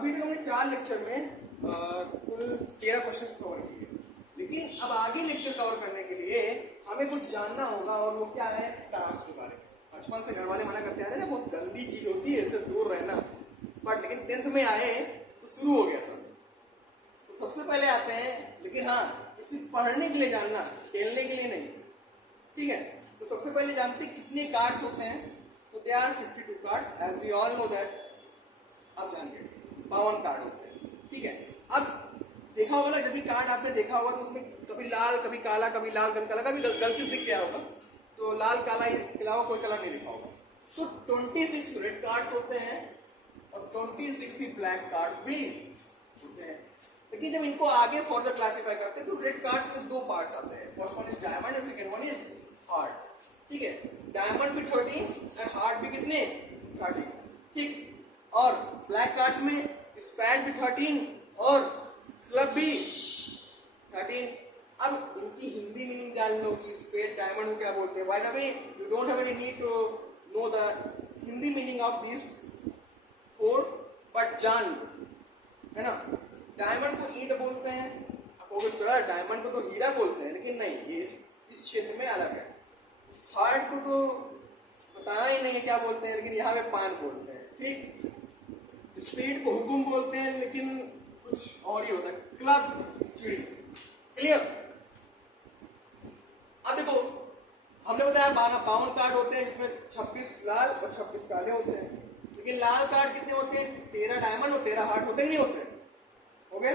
अभी तक हमने 4 लेक्चर में कुल 13 क्वेश्चन कवर किए, लेकिन अब आगे लेक्चर कवर करने के लिए हमें कुछ जानना होगा, और वो क्या है, टास्क के बारे में। बचपन से घर वाले मना करते आ रहे हैं ना, बहुत गंदी चीज होती है, इससे दूर रहना, बट लेकिन 10th में आए तो शुरू हो गया सब। तो सबसे पहले आते हैं, लेकिन हाँ सिर्फ पढ़ने के लिए जानना, खेलने के लिए नहीं, ठीक है। तो सबसे पहले जानते हैं कितने कार्ड्स होते हैं। तो they are 52 cards, as we all know that. आप जान गए 52 कार्ड होते हैं, ठीक है। अब देखा होगा ना, जब भी कार्ड आपने देखा होगा तो उसमें कभी लाल कभी काला, कभी लाल कभी काला, कभी गलती दिख गया होगा, तो लाल काला के अलावा कोई कलर नहीं लिखा होगा। तो 26 रेड कार्ड्स होते हैं और 26 ही ब्लैक कार्ड्स भी होते हैं। लेकिन जब इनको आगे फर्दर क्लासिफाई करते हैं तो रेड कार्ड्स में 2 पार्ट्स आते हैं। First one is diamond and second one is heart, ठीक है। डायमंड भी 13 एंड हार्ट भी कितने, 30, ठीक। और ब्लैक कार्ड्स में स्पैड भी 13 और क्लब भी 13। अब इनकी हिंदी मीनिंग जान लो कि स्पेड डायमंड को क्या बोलते हैं। By the way you don't have any need to know the Hindi meaning of this 4, but जान लो, है ना। डायमंड को ईंट बोलते हैं। आप सर डायमंड को तो हीरा बोलते हैं, लेकिन नहीं, ये इस क्षेत्र में अलग है। हार्ट को तो बताना ही नहीं है क्या बोलते हैं, लेकिन यहाँ पे पान बोलते हैं, ठीक। स्पीड को हुकुम बोलते हैं, लेकिन कुछ और ही होता है, क्लब चिड़ी, क्लियर। अब देखो हमने बताया 52 कार्ड होते हैं, इसमें 26 लाल और 26 काले होते हैं। लेकिन लाल कार्ड कितने होते हैं, 13 डायमंड और 13 हार्ट होते ही नहीं होते, हो गए।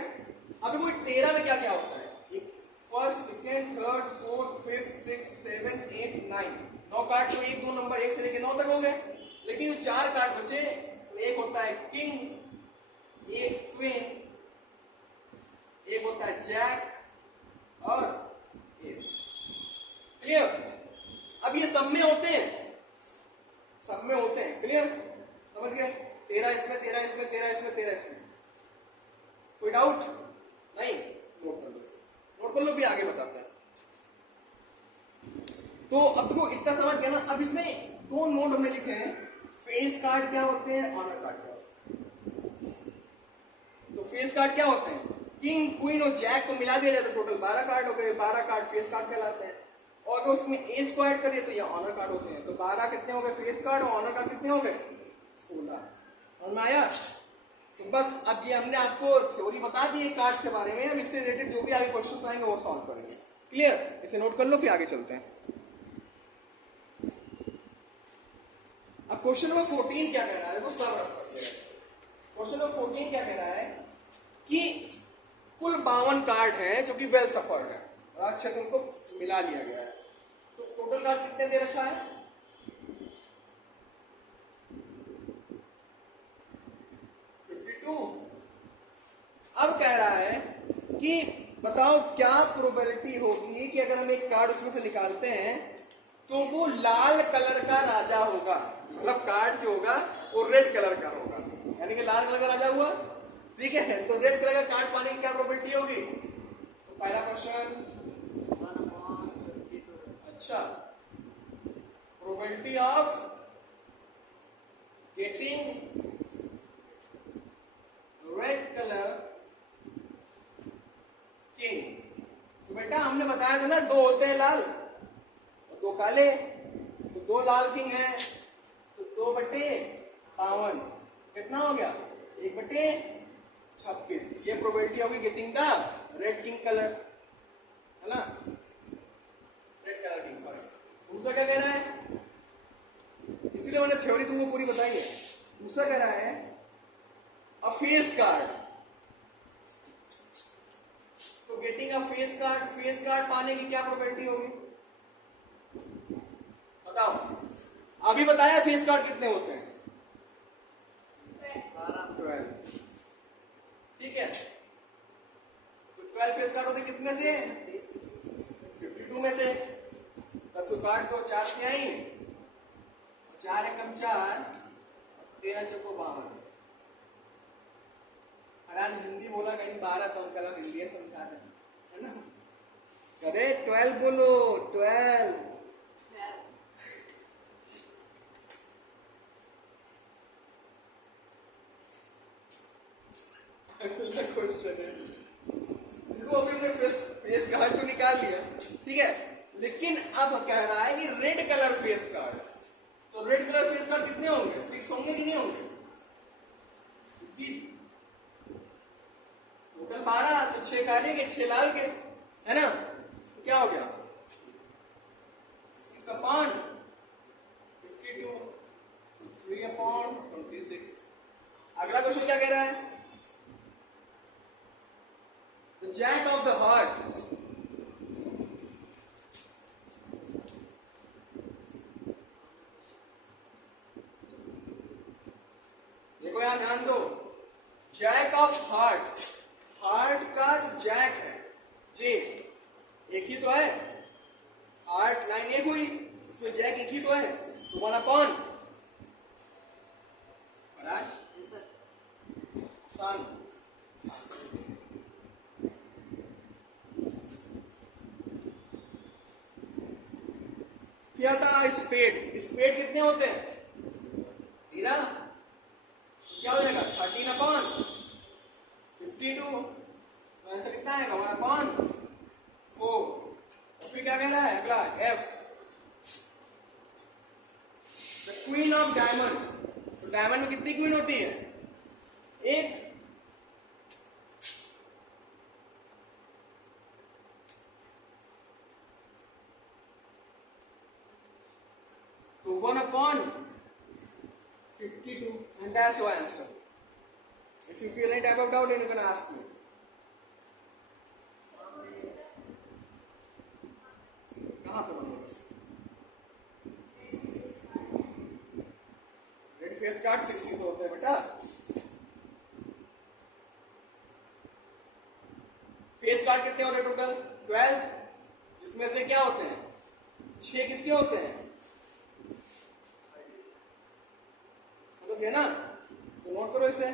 अब देखो 13 में क्या क्या होता है, first second third fourth fifth 6 7 8 9, 9 card तो 1 2 नंबर 1 से लेकर 9 तक हो गए। लेकिन 4 कार्ड बचे, तो एक होता है किंग, एक क्वीन, एक होता है जैक और एस, क्लियर। अब ये सब में होते हैं, सब में होते हैं, क्लियर, समझ गए। 13 इसमें, 13 इसमें, 13 इसमें, 13 इसमें, कोई डाउट नहीं, नोट कर लो, नोट कर लो, फिर आगे बताते हैं। तो अब देखो इतना समझ गया ना। अब इसमें 2 नोट हमने लिखे हैं, फेस कार्ड क्या होते हैं, ऑनर कार्ड क्या होते हैं। तो फेस कार्ड क्या होते हैं, किंग क्वीन और जैक को मिला दिया जाए तो टोटल 12 कार्ड हो गए, 12 कार्ड फेस कार्ड कहलाते हैं। और अगर उसमें एज को ऐड करिए तो ये ऑनर कार्ड होते हैं। तो 12 कितने हो गए फेस कार्ड, और ऑनर कार्ड कितने हो गए, 16। समझ में आया। तो बस अब ये हमने आपको थ्योरी बता दी है कार्ड्स के बारे में। अब इससे रिलेटेड जो भी आगे क्वेश्चंस आएंगे वो सॉल्व करेंगे, क्लियर। इसे नोट कर लो, फिर आगे चलते हैं। अब क्वेश्चन नंबर 14 क्या कह रहा है, वो सब क्वेश्चन नंबर 14 क्या कह रहा है कि कुल 52 कार्ड है जो कि वेल सफर्ड है, और अच्छे से उनको मिला लिया गया है। तो टोटल कार्ड कितने दे रखा है, 52। अब कह रहा है कि बताओ क्या प्रोबेबिलिटी होगी कि अगर हम एक कार्ड उसमें से निकालते हैं तो वो लाल कलर का राजा होगा, मतलब कार्ड जो होगा वो रेड कलर का होगा, यानी कि लाल कलर का राजा हुआ, ठीक है। तो रेड कलर का कार्ड पाने की क्या प्रोबेबिलिटी होगी। तो पहला क्वेश्चन, अच्छा, probability of getting red colour king. तो बेटा हमने बताया था ना 2 होते हैं लाल और 2 काले, तो 2 लाल किंग है, तो 2/52 कितना हो गया, 1/26। ये प्रोबेबिलिटी होगी getting the red king colour, है ना, रेड कलर किंग, सॉरी। दूसरा क्या कह रहा है, इसीलिए मैंने थ्योरी तुमको पूरी बताई है। दूसरा कह रहा है अ फेस कार्ड, तो getting a face card, face card पाने की क्या प्रोबेबिलिटी होगी बताओ। अभी बताया फेस कार्ड कितने होते हैं, 12, ठीक है। तो 12 फेस कार्ड होते किसमें से, 52 में से। तब तो कार्ड दो 4 से आई, 4 एकम 4, 13 चौको 52। अरे हिंदी बोला कहीं 12 तो उनका हिंदी समझा है ना। अरे 12 बोलो, 12। क्वेश्चन है। देखो अभी हमने फेस कार्ड तो निकाल लिया, ठीक है, लेकिन अब कह रहा है कि रेड कलर फेस कार्ड। तो रेड कलर फेस कार्ड कितने होंगे? 6 होंगे कि नहीं होंगे? टोटल 12, तो 6 काले के 6 लाल के, है ना? तो क्या हो गया? 6/52, 3/26। अगला क्वेश्चन क्या कह रहा है? The jack of the heart. देखो यहां ध्यान दो, जैक ऑफ हार्ट, हार्ट का जैक है जे, एक ही तो है, हार्ट लाइन एक हुई, उसमें जैक एक ही तो है, तो 1/, सन। क्या था? स्पेड। स्पेड कितने होते हैं? 13। क्या हो जाएगा? 13/52। तो आंसर कितना आएगा? 1/4। फिर क्या कहना है अगला? F, the queen of diamond. तो डायमंड में कितनी क्वीन होती है? एक। तो 1/52, and that's your answer. If you feel any type of doubt, then you can ask me. कहाँ पे बनेगा? रेड फेस कार्ड 60 तो होते हैं बेटा। फेस कार्ड कितने होते हैं टोटल? 12। इसमें से क्या होते हैं? 6 किसके होते हैं? समझ गए ना? तो नोट करो इसे,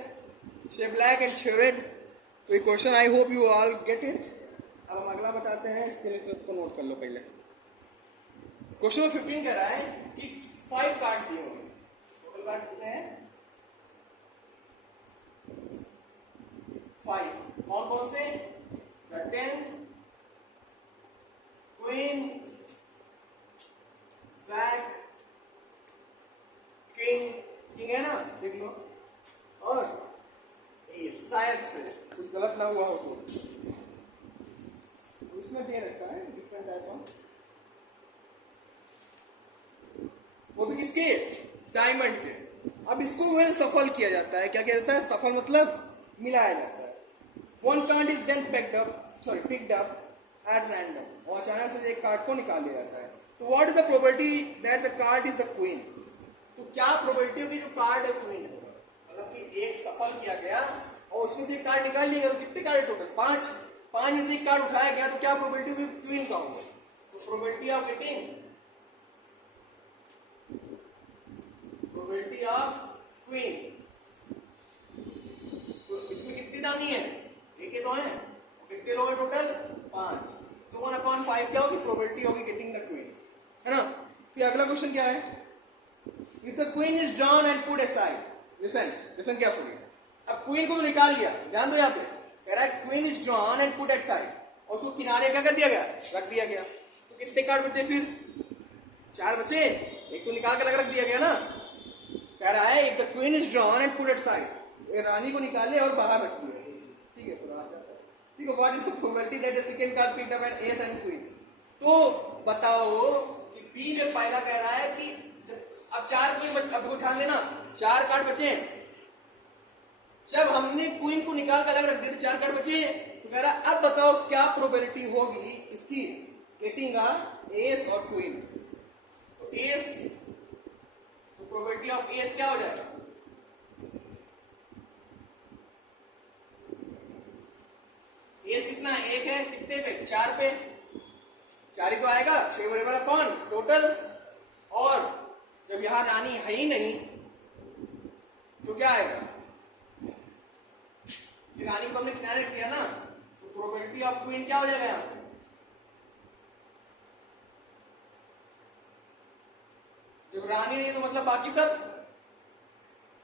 6 ब्लैक एंड 6 रेड। तो ये question I hope you all get it. अब हम अगला बताते हैं, इसके लिए को नोट कर लो पहले। क्वेश्चन 15 कह रहा है कि 5 कार्ड दिए होंगे। टोटल कार्ड कितने हैं? 5। कौन कौन से? The 10, queen, jack, king, king है ना, देख लो, और एस। शायद से कुछ गलत ना हुआ हो तो इसमें दे रखा है डिफरेंट टाइप ऑफ, वो भी किसके? डायमंड के। अब इसको वेल सफल किया जाता है। क्या किया जाता है? सफल मतलब मिलाया जाता है। One card is then picked up at random, और अचानक से एक कार्ड को निकाल लिया जाता है। तो what is the probability that the card is the queen? तो क्या प्रोबेबिलिटी होगी जो कार्ड है क्वीन होगा? मतलब कि एक सफल किया गया और उसमें से एक कार्ड निकाल लिया गया, तो कितने कार्ड टोटल? 5। 5 में से एक कार्ड उठाया गया, तो क्या प्रोबेबिलिटी होगी क्वीन का होगा? तो probability of getting, probability of queen. तो इसमें कितनी दानी है? एक ही तो है। कितने लोग हैं टोटल? 5। तो 1/5 क्या होगी? प्रोबेबिलिटी होगी गेटिंग द क्वीन, है ना? फिर अगला क्वेश्चन क्या है? If the queen is drawn and put aside, listen carefully. अब क्वीन को तो निकाल लिया, ध्यान दो, यहाँ पे कह रहा है queen is drawn and put aside, और उसको किनारे क्या कर दिया गया? रख दिया गया। तो कितने कार्ड बचे फिर? 4 बचे। एक तो निकाल के रख दिया गया ना। कह रहा है if the queen is drawn and put aside, रानी को निकाले और बाहर रख दिया, ठीक है? तो आ जाता है, ठीक है। What is the probability that the second card picked up an S and queen? तो बताओ कि बी में पहला कह रहा है कि अब 4 क्वीन, अब को ध्यान देना, 4 कार्ड बचे। जब हमने क्वीन को निकाल कर अलग रख दिया तो 4 कार्ड बचे। तो कह रहा है अब बताओ क्या प्रोबेबिलिटी होगी इसकी गेटिंग एस और क्वीन? तो एस, तो प्रोबेबिलिटी ऑफ एस क्या हो जाएगा? एस कितना है? 1 है। कितने पे? 4 पे। 4 ही तो आएगा, फेवरेबल अपॉन टोटल। और जब यहां रानी है ही नहीं तो क्या आएगा? रानी को हमने किनारे किया ना, तो प्रोबेबिलिटी ऑफ क्वीन क्या हो जाएगा यहाँ? जब रानी नहीं तो मतलब बाकी सब।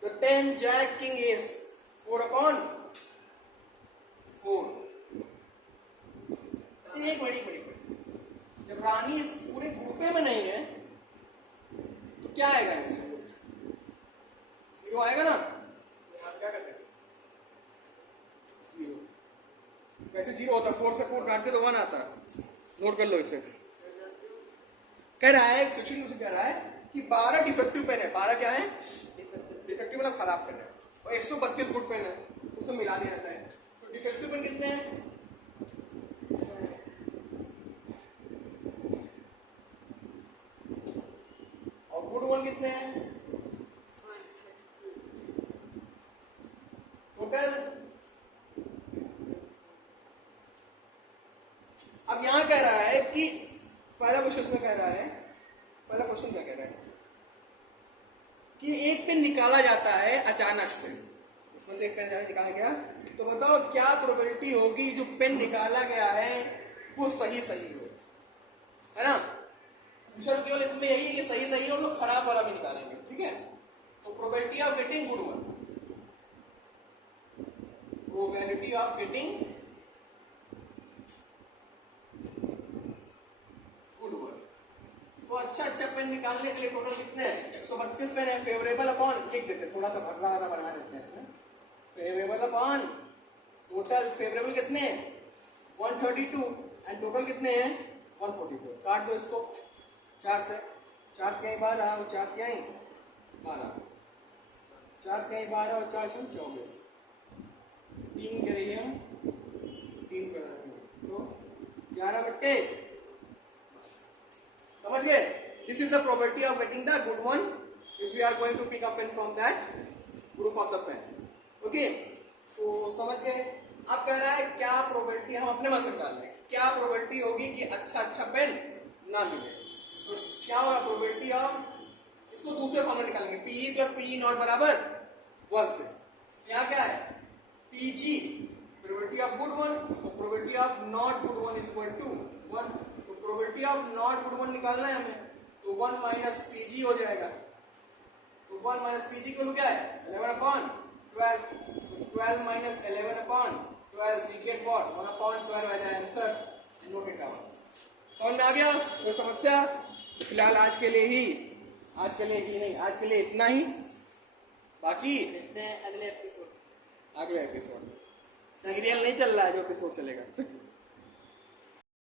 तो 10 जैक किंग एस, 4/4 वैसे 0 होता, 4 से 4 काटते तो 1 आता। नोट कर लो इसे। कह रहा है सेक्शन मुझे कह रहा है कि 12 डिफेक्टिव पेन है। 12 क्या है? डिफेक्टिव मतलब खराब पेन है, और 132 गुड पेन है, उसको मिला दिया जाता है। तो डिफेक्टिव पेन कितने हैं? और गुड वन कितने हैं टोटल? अब यहां कह रहा है कि पहला क्वेश्चन में कह रहा है, पहला क्वेश्चन क्या कह रहा है कि एक पेन निकाला जाता है अचानक से, उसमें से एक पेन निकाला गया, तो बताओ क्या प्रोबेबिलिटी होगी जो पेन निकाला गया है वो सही सही हो, है ना? पूछा तो केवल इसमें यही है कि सही सही हो, हम लोग खराब वाला भी निकालेंगे, ठीक है? तो probability of getting good one, probability of getting good one. तो अच्छा पेन निकालने के लिए टोटल कितने हैं? 132 पेन है। फेवरेबल अपॉन लिख देते, थोड़ा सा भरना वाला बना देते हैं इसमें। फेवरेबल अपॉन टोटल, फेवरेबल कितने हैं? 132 एंड टोटल कितने हैं? 144। काट दो इसको 4 से, 4 क्या 12 और 4 क्या 12, 4 क्या 12 और 4 से 24, 3 के रही है 3 कर रहे हैं, तो 11/, समझ गए? This is the probability of getting the good one if we are going to pick a pen from that group of the pen. Okay, तो समझ गए? अब कह रहा है क्या प्रोबेबिलिटी, हम अपने मन से निकाल लें क्या प्रोबेबिलिटी होगी कि अच्छा पेन ना मिले। तो क्या होगा प्रोबेबिलिटी ऑफ, इसको दूसरे फॉर्म में निकालेंगे, पीई प्लस पीई नॉट बराबर 1 से। यहाँ क्या है? PG probability of good one, तो probability of not good one is equal to 1। तो probability of not good one निकालना है हमें, तो 1 माइनस पीजी हो जाएगा। तो 1 माइनस पीजी को क्या है? 11/12, 12 माइनस 11/12 वी गेट व्हाट? 1/12 आ जाए आंसर। Note down. समझ में आ गया? कोई समस्या? फिलहाल आज के लिए ही नहीं, आज के लिए इतना ही, बाकी अगले एपिसोड सीरियल नहीं चल रहा है जो एपिसोड चलेगा।